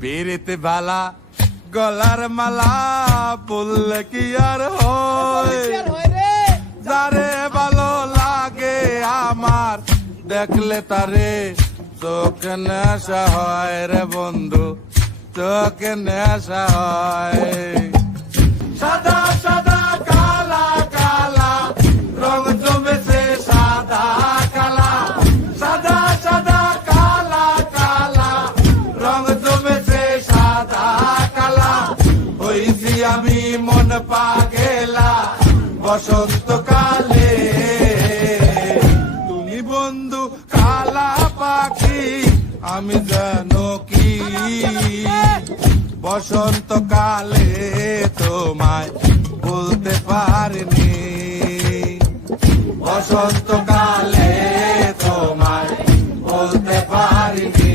পিরিতে বালা গলার মালা বললে কি আর হয়, যারে ভালো লাগে আমার দেখলে তারে চোখে নেশা হয় রে বন্ধু, চোখে নেশা হয়। সাদা সাদা কালা কালা রং জমেছে সাদা কালা, সাদা সাদা কালা কালা রং জমেছে সাদা কালা। হইছি আমি মন পাগেলা বসন্তকালে, তুমি বন্ধু কালা পাখি আমি জানো কি, বসন্তকালে তোমায় বলতে পারিনি, বসন্তকালে তোমায় বলতে পারিনি।